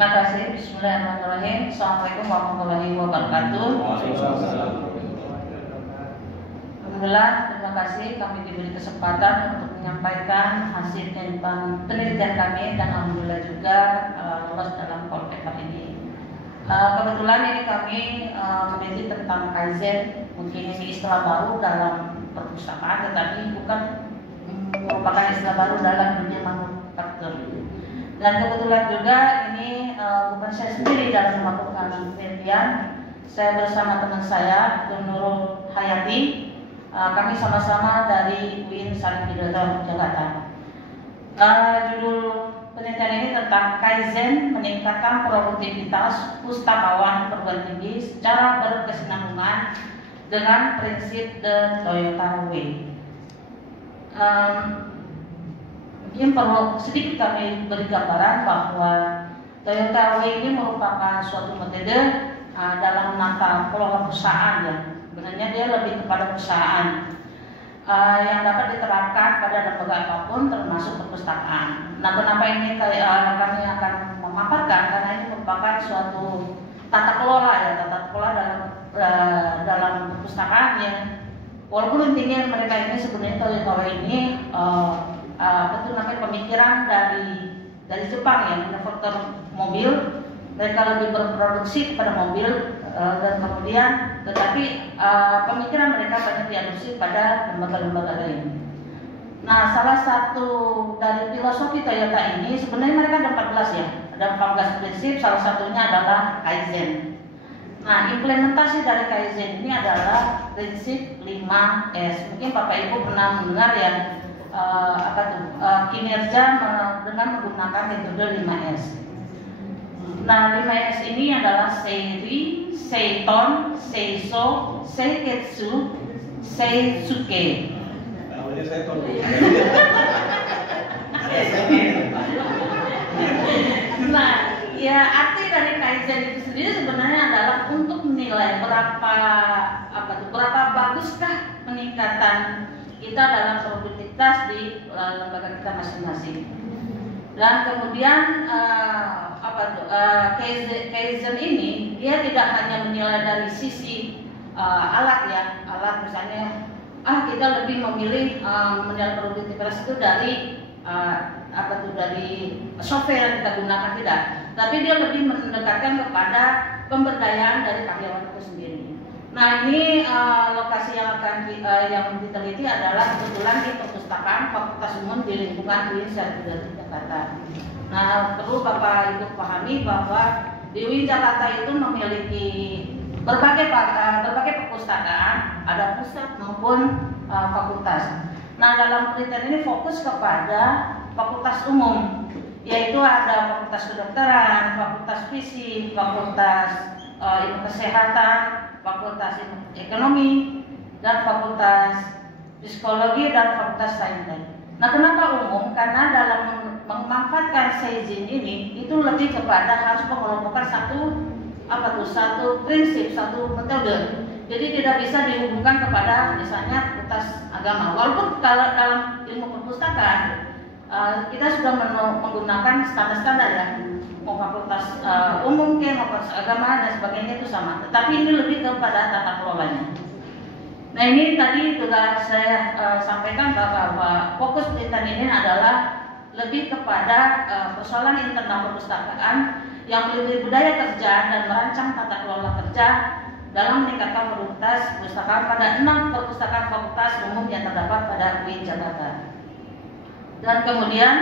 Terima kasih. Bismillahirrahmanirrahim. Assalamualaikum warahmatullahi wabarakatuh. Alhamdulillah, terima kasih kami diberi kesempatan untuk menyampaikan hasil tentang penelitian kami dan alhamdulillah juga lolos dalam Polpekar ini. Kebetulan ini kami meneliti tentang Kaizen, mungkin ini istilah baru dalam perpustakaan, tetapi bukan merupakan istilah baru dalam dunia manufaktur. Dan kebetulan juga ini bukan saya sendiri dalam melakukan penelitian, saya bersama teman saya, Nurul Hayati. Kami sama-sama dari UIN Salim Hidayatullah Jakarta. Judul penelitian ini tentang Kaizen, meningkatkan produktivitas pustakawan perguruan tinggi secara berkesinambungan dengan prinsip The Toyota Way. Mungkin perlu sedikit kami beri gambaran bahwa Toyota Way ini merupakan suatu metode dalam menata kelola perusahaan ya. Sebenarnya dia lebih kepada perusahaan yang dapat diterapkan pada lembaga apapun termasuk perpustakaan. Nah, kenapa ini kami akan memaparkan? Karena ini merupakan suatu tata kelola ya, tata kelola dalam perpustakaan yang walaupun intinya mereka ini sebenarnya Toyota ini betul namanya pemikiran dari Jepang ya, manufaktur mobil. Mereka lebih berproduksi kepada mobil dan kemudian tetapi pemikiran mereka banyak diadopsi pada lembaga-lembaga lain. Nah, salah satu dari filosofi Toyota ini sebenarnya mereka ada 14 ya, ada 14 prinsip, salah satunya adalah Kaizen. Nah, implementasi dari Kaizen ini adalah prinsip 5S. Mungkin Bapak Ibu pernah mendengar ya kinerja dengan menggunakan metode 5S. Nah, 5S ini adalah Seiri, Seiton, Seiso, Seiketsu, Seisuke. Namanya Seiton. Nah, ya arti dari Kaizen itu sendiri sebenarnya adalah untuk menilai berapa baguskah peningkatan kita dalam produktivitas di lembaga kita masing-masing. Dan kemudian Kaizen ini dia tidak hanya menilai dari sisi alat ya, alat misalnya kita lebih memilih menilai produktivitas itu dari dari software yang kita gunakan, tidak, tapi dia lebih mendekatkan kepada pemberdayaan dari karyawan itu sendiri. Nah, ini lokasi yang akan yang diteliti adalah kebetulan di perpustakaan Fakultas Umum di lingkungan UIN Salim Hidayatullah Jakarta. Nah, perlu Bapak Ibu pahami bahwa di UIN Jakarta itu memiliki berbagai perpustakaan, ada pusat maupun fakultas. Nah, dalam penelitian ini fokus kepada fakultas umum, yaitu ada fakultas kedokteran, fakultas fisik, fakultas ilmu kesehatan, fakultas ekonomi, dan fakultas psikologi dan fakultas sains. Nah, kenapa umum? Karena dalam memanfaatkan Kaizen ini itu lebih kepada harus mengelompokkan satu prinsip, satu metode. Jadi tidak bisa dihubungkan kepada misalnya fakultas agama. Walaupun kalau dalam ilmu perpustakaan kita sudah menggunakan standar-standar ya, mau fakultas umum ke fakultas agama dan sebagainya itu sama. Tetapi ini lebih kepada tata kelolanya. Nah, ini tadi sudah saya sampaikan bahwa fokus penelitian ini adalah lebih kepada persoalan internal perpustakaan yang meliputi budaya kerja dan merancang tata kelola kerja dalam meningkatkan produktivitas perpustakaan pada 6 perpustakaan fakultas umum yang terdapat pada UIN Jakarta. Dan kemudian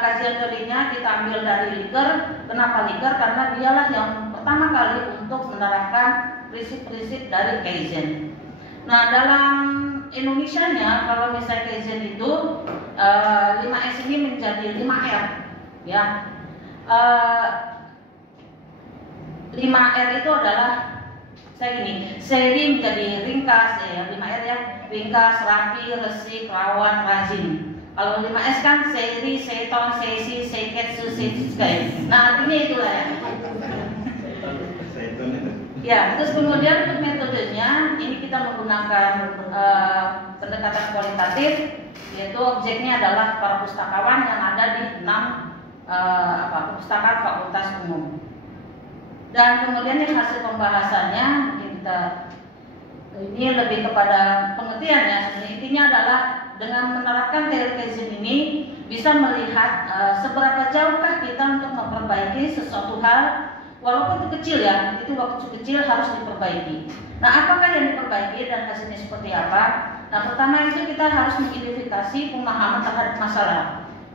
kajian teorinya kita ambil dari Liker. Kenapa Liker? Karena dialah yang pertama kali untuk menerapkan prinsip-prinsip dari Kaizen. Nah, dalam Indonesianya kalau misalnya Kaizen itu 5S ini menjadi 5R ya. 5R itu adalah seri menjadi ringkas ya, 5R ya, ringkas, rapi, resik, rawan, rajin. Kalau 5S kan seri, seiton, seisi, seiketsu, seisuke. Nah, artinya itulah ya. Ya, terus kemudian untuk metodenya ini kita menggunakan pendekatan kualitatif, yaitu objeknya adalah para pustakawan yang ada di 6 perpustakaan Fakultas Umum. Dan kemudian yang hasil pembahasannya mungkin kita ini lebih kepada pengertiannya. Intinya adalah dengan menerapkan teori Kaizen ini bisa melihat seberapa jauhkah kita untuk memperbaiki sesuatu hal, walaupun itu kecil ya, itu waktu kecil harus diperbaiki. Nah, apakah yang diperbaiki dan hasilnya seperti apa? Nah, pertama itu kita harus mengidentifikasi pemahaman terhadap masalah.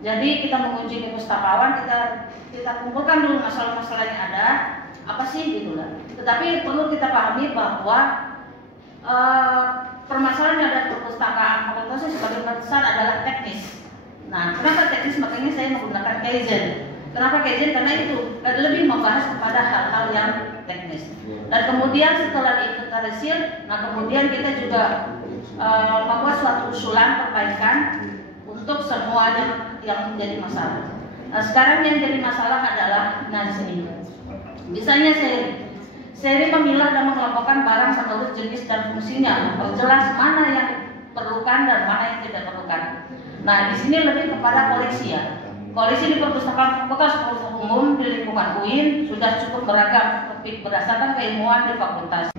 Jadi kita menguji pustakawan, kita kumpulkan dulu masalah-masalah yang ada, apa sih gitu lah. Tetapi perlu kita pahami bahwa permasalahan yang ada di perpustakaan fakultas sebagai besar adalah teknis. Nah, kenapa teknis? Makanya saya menggunakan Kaizen. Kenapa Kaizen? Karena itu lebih membahas kepada hal-hal yang teknis. Dan kemudian setelah diinventarisir, nah kemudian kita juga membuat suatu usulan perbaikan untuk semua yang menjadi masalah. Nah, sekarang yang jadi masalah adalah di sini. Misalnya seri memilah dan mengelompokkan barang menurut jenis dan fungsinya, memperjelas mana yang diperlukan dan mana yang tidak diperlukan. Nah, di sini lebih kepada koleksi ya. Koleksi di perpustakaan Fakultas Umum di lingkungan UIN sudah cukup beragam berdasarkan keilmuan di fakultas.